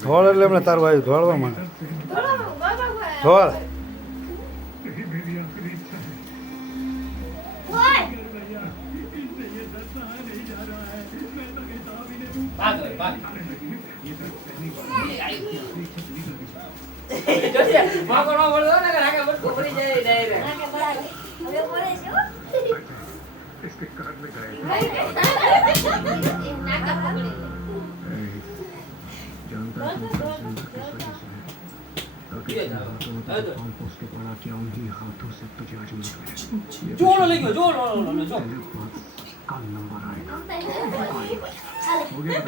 ધોળ એટલે હમણાં તારું આવ્યું ધોળવા મને ધોળ इसके कान में गए जानता हूँ सुंदर किस वजह से है अगर हाथों उसके पड़ा क्या उन्हीं हाथों से तुझे अजमत है જોડો લઈ ગયો જો तेरे पास कल नंबर आएगा हो गया